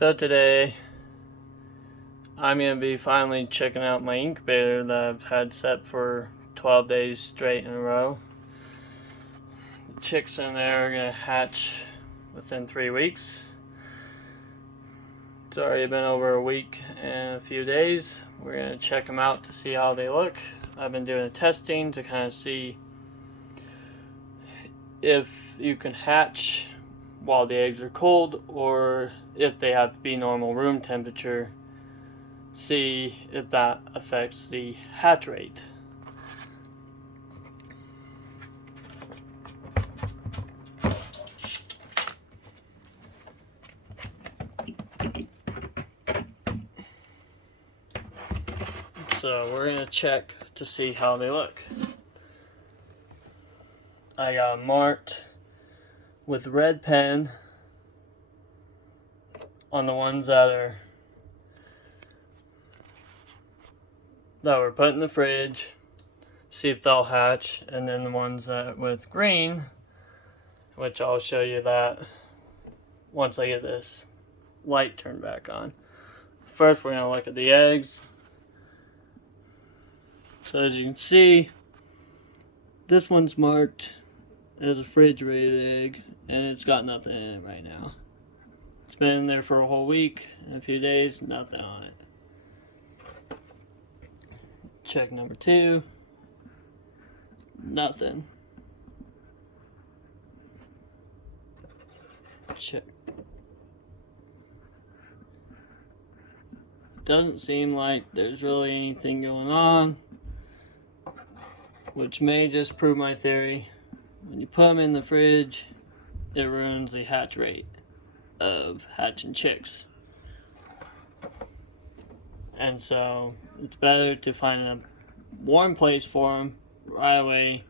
So today I'm going to be finally checking out my incubator that I've had set for 12 days straight in a row. The chicks in there are going to hatch within 3 weeks. It's already been over a week and a few days. We're going to check them out to see how they look. I've been doing testing to kind of see if you can hatch while the eggs are cold or if they have to be normal room temperature. See if that affects the hatch rate. So we're going to check to see how they look. I got marked with red pen on the ones that were put in the fridge, see if they'll hatch, and then the ones that with green, which I'll show you that once I get this light turned back on. First we're going to look at the eggs. So as you can see, this one's marked as a refrigerated egg, and it's got nothing in it right now. It's been in there for a whole week and a few days, nothing on it. Check number 2, nothing. Check. Doesn't seem like there's really anything going on, which may just prove my theory. When you put them in the fridge, it ruins the hatch rate of hatching chicks. And so it's better to find a warm place for them right away,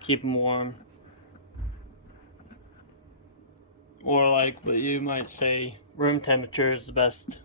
keep them warm. Or like what you might say, room temperature is the best.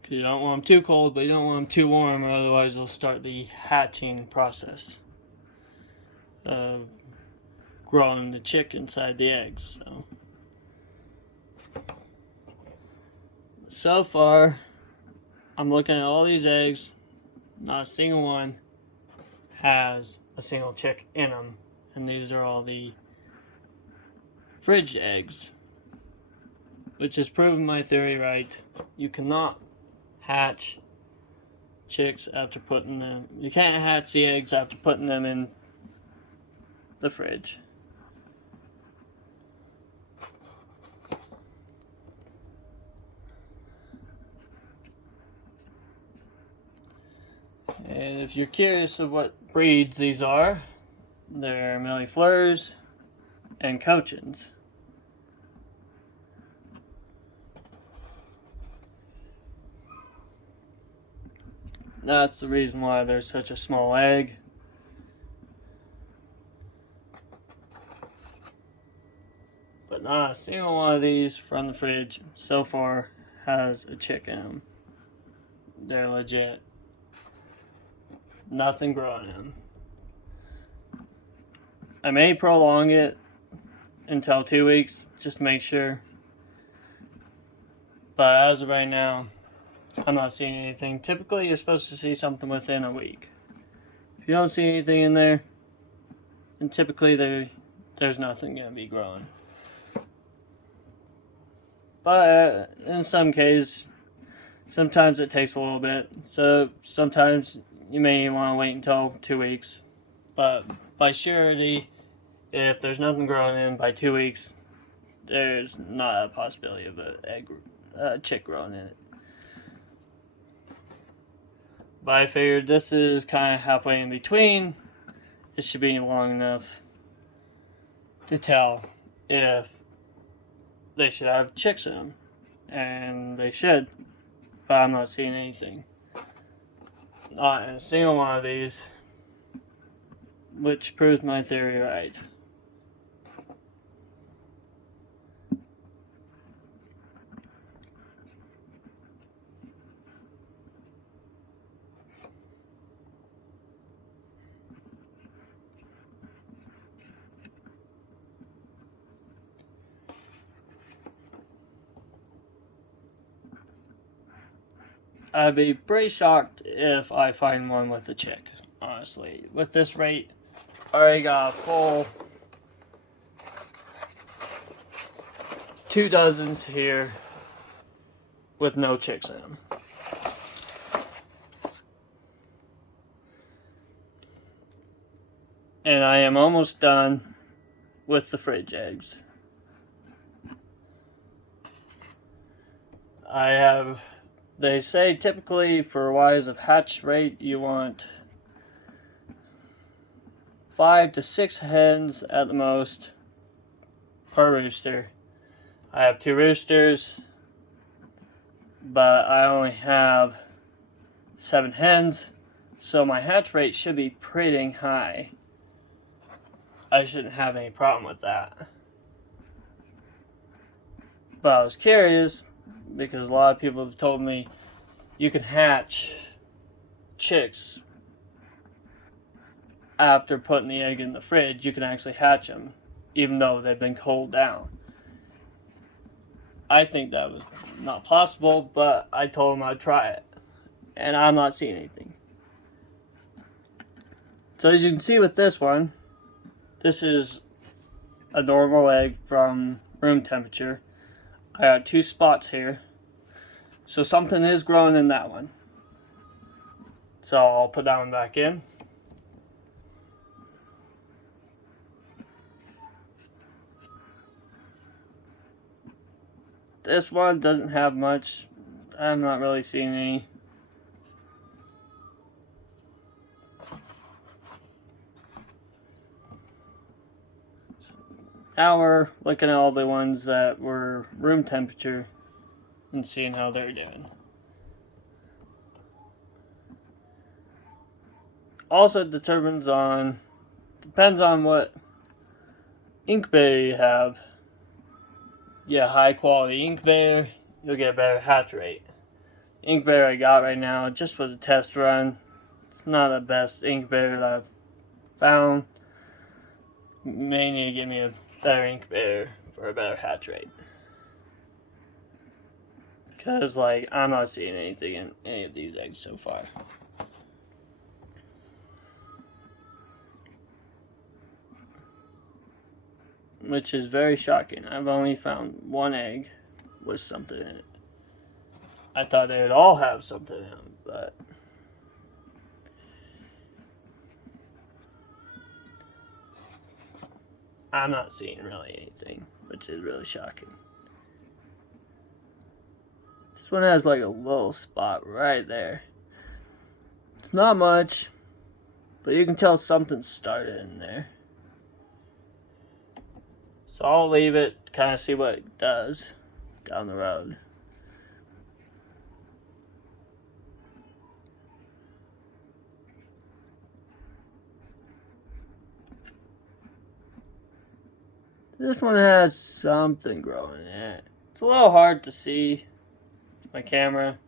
Because you don't want them too cold, but you don't want them too warm, or otherwise they'll start the hatching process of growing the chick inside the eggs. So far, I'm looking at all these eggs, not a single one has a single chick in them, and these are all the fridge eggs, which has proven my theory right. You cannot hatch chicks after putting them, you can't hatch the eggs after putting them in the fridge. And if you're curious of what breeds these are, they're millefleurs and cochins. That's the reason why there's such a small egg. But not a single one of these from the fridge so far has a chick in them. They're legit. Nothing growing in them. I may prolong it until 2 weeks, just to make sure. But as of right now, I'm not seeing anything. Typically, you're supposed to see something within a week. If you don't see anything in there, then typically there's nothing going to be growing. But in some cases, sometimes it takes a little bit. So sometimes you may want to wait until 2 weeks. But by surety, if there's nothing growing in by 2 weeks, there's not a possibility of a chick growing in it. But I figured this is kind of halfway in between. It should be long enough to tell if they should have chicks in them. And they should. But I'm not seeing anything. Not in a single one of these. Which proves my theory right. I'd be pretty shocked if I find one with a chick, honestly. With this rate, I already got a full 2 dozens here with no chicks in them. And I am almost done with the fridge eggs. They say typically for a wise of hatch rate, you want 5 to 6 hens at the most per rooster. I have 2 roosters, but I only have 7 hens, so my hatch rate should be pretty high. I shouldn't have any problem with that. But I was curious because a lot of people have told me you can hatch chicks after putting the egg in the fridge. You can actually hatch them even though they've been cooled down. I think that was not possible, but I told them I'd try it, and I'm not seeing anything. So as you can see with this one, this is a normal egg from room temperature. I got 2 spots here. So something is growing in that one. So I'll put that one back in. This one doesn't have much. I'm not really seeing any. Now we're looking at all the ones that were room temperature and seeing how they're doing. Also depends on what incubator you have. Yeah, high quality incubator, you'll get a better hatch rate. The incubator I got right now just was a test run. It's not the best incubator that I've found. May need to give me a better incubator for a better hatch rate. Because, I'm not seeing anything in any of these eggs so far. Which is very shocking. I've only found 1 egg with something in it. I thought they would all have something in them, but I'm not seeing really anything, which is really shocking. This one has a little spot right there. It's not much, but you can tell something started in there. So I'll leave it, kind of see what it does down the road. This one has something growing in it. It's a little hard to see with my camera.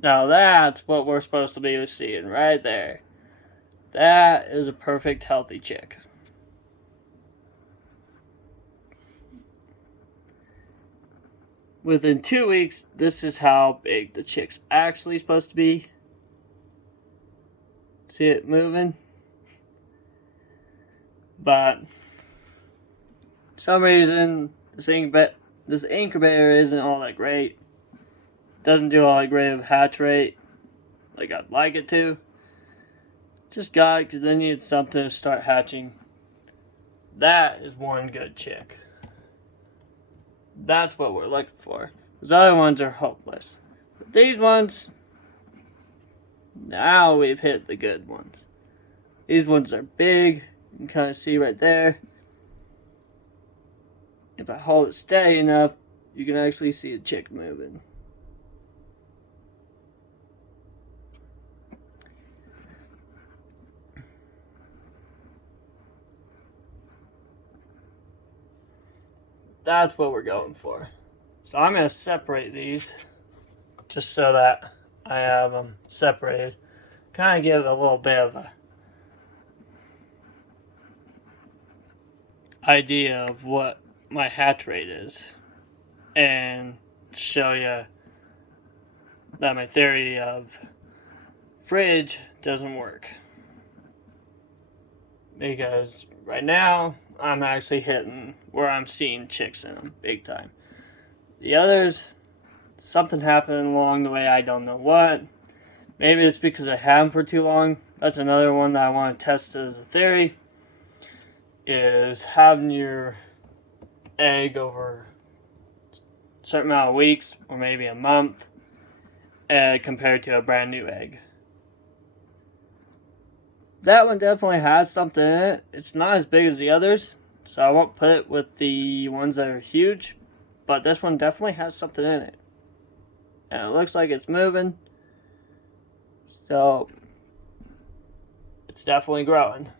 Now that's what we're supposed to be seeing right there. That is a perfect healthy chick. Within 2 weeks, this is how big the chick's actually supposed to be. See it moving? But for some reason, this incubator isn't all that great. Doesn't do all that great of a hatch rate like I'd like it to. Just got it because I needed something to start hatching. That is one good chick. That's what we're looking for. Those other ones are hopeless. But these ones, now we've hit the good ones. These ones are big. You can kind of see right there. If I hold it steady enough, you can actually see the chick moving. That's what we're going for. So I'm going to separate these just so that I have them separated. Kind of give it a little bit of a idea of what my hatch rate is and show you that my theory of fridge doesn't work. Because right now, I'm actually hitting where I'm seeing chicks in them big time. The others, something happened along the way, I don't know what. Maybe it's because I had them for too long. That's another one that I want to test as a theory, is having your egg over a certain amount of weeks, or maybe a month, compared to a brand new egg. That one definitely has something in it. It's not as big as the others, so I won't put it with the ones that are huge, but this one definitely has something in it. And it looks like it's moving, so it's definitely growing.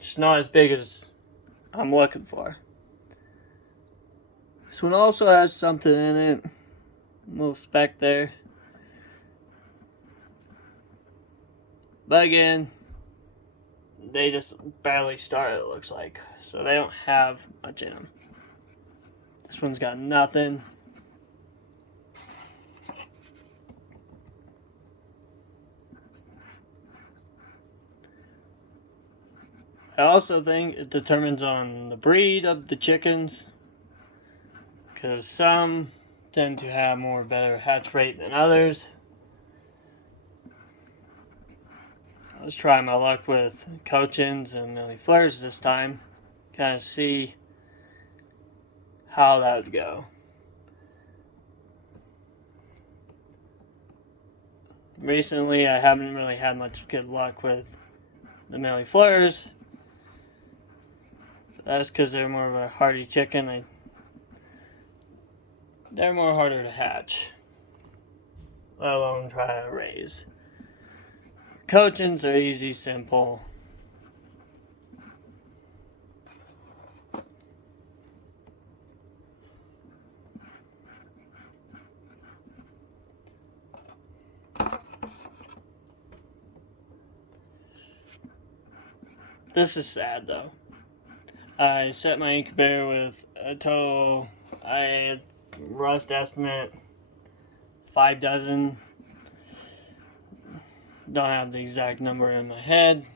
It's not as big as I'm looking for. This one also has something in it. A little speck there. But again, they just barely started, it looks like. So they don't have much in them. This one's got nothing. I also think it determines on the breed of the chickens, because some tend to have more better hatch rate than others. Let's try my luck with Cochins and Millie Fleurs this time. Kind of see how that would go. Recently, I haven't really had much good luck with the Millie Fleurs. That's because they're more of a hardy chicken. They're more harder to hatch, let alone try to raise. Cochins are easy, simple. This is sad though. I set my incubator with a total, rough estimate, 5 dozen. Don't have the exact number in my head.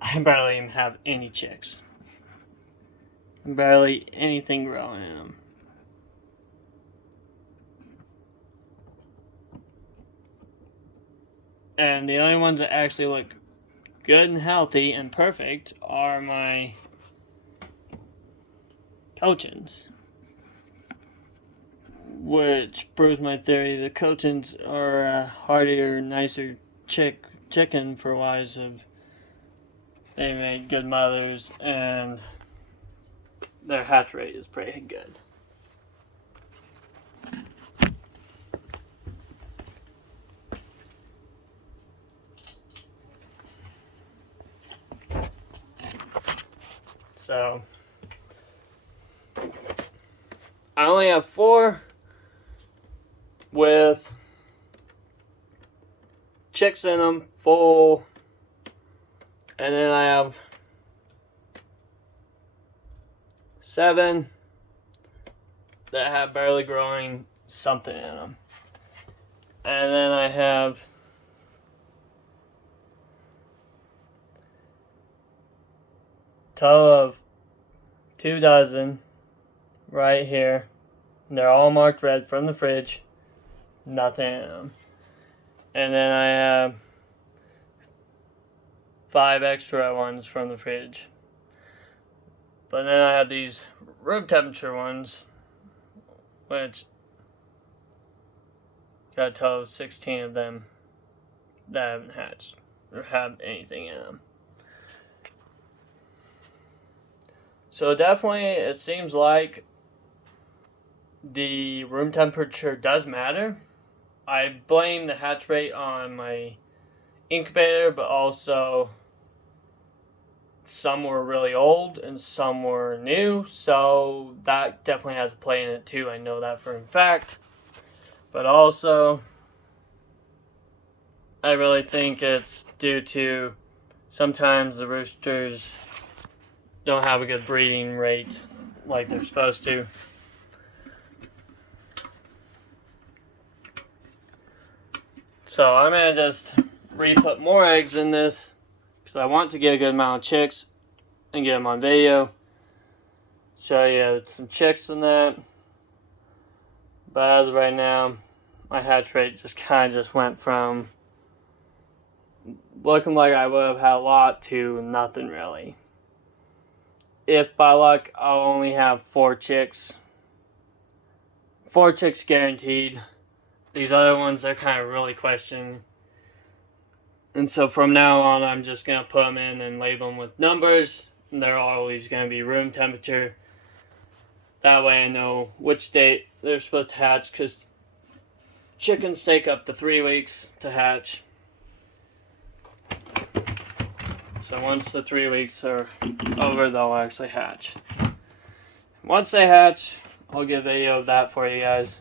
I barely even have any chicks. Barely anything growing in them. And the only ones that actually look good and healthy and perfect are my Cochins. Which proves my theory. The Cochins are a hardier, nicer chicken for wise of they make good mothers and their hatch rate is pretty good. So I only have 4 with chicks in them, full, and then I have 7 that have barely growing something in them, and then I have a total of 2 dozen right here. They're all marked red from the fridge. Nothing in them. And then I have 5 extra ones from the fridge. But then I have these room temperature ones, which got a total of 16 of them that haven't hatched or have anything in them. So definitely it seems like the room temperature does matter. I blame the hatch rate on my incubator, but also some were really old and some were new, so that definitely has a play in it too. I know that for a fact. But also, I really think it's due to sometimes the roosters don't have a good breeding rate like they're supposed to. So I'm going to just re-put more eggs in this because I want to get a good amount of chicks and get them on video. Show you some chicks in that. But as of right now, my hatch rate just kind of just went from looking like I would have had a lot to nothing really. If by luck I'll only have 4 chicks. 4 chicks guaranteed. These other ones they're kind of really questioning. And so from now on I'm just going to put them in and label them with numbers. And they're always going to be room temperature. That way I know which date they're supposed to hatch, because chickens take up to 3 weeks to hatch. So once the 3 weeks are over, they'll actually hatch. Once they hatch, I'll get a video of that for you guys.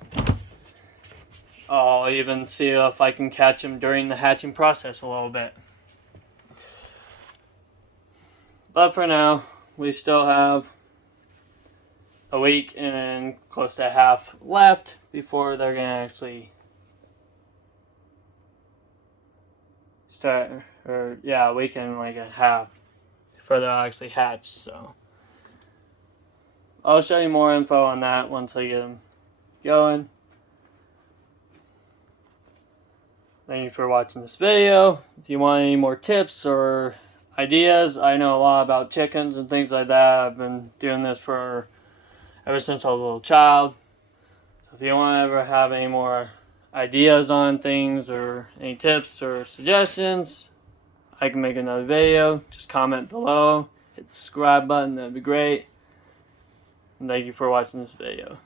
I'll even see if I can catch them during the hatching process a little bit. But for now, we still have a week and close to half left before they're going to actually start, or yeah, a week and like a half before they'll actually hatch. So I'll show you more info on that once I get them going. Thank you for watching this video. If you want any more tips or ideas, I know a lot about chickens and things like that. I've been doing this for ever since I was a little child. So if you want to ever have any more ideas on things or any tips or suggestions, I can make another video. Just comment below, hit the subscribe button, that'd be great. And thank you for watching this video.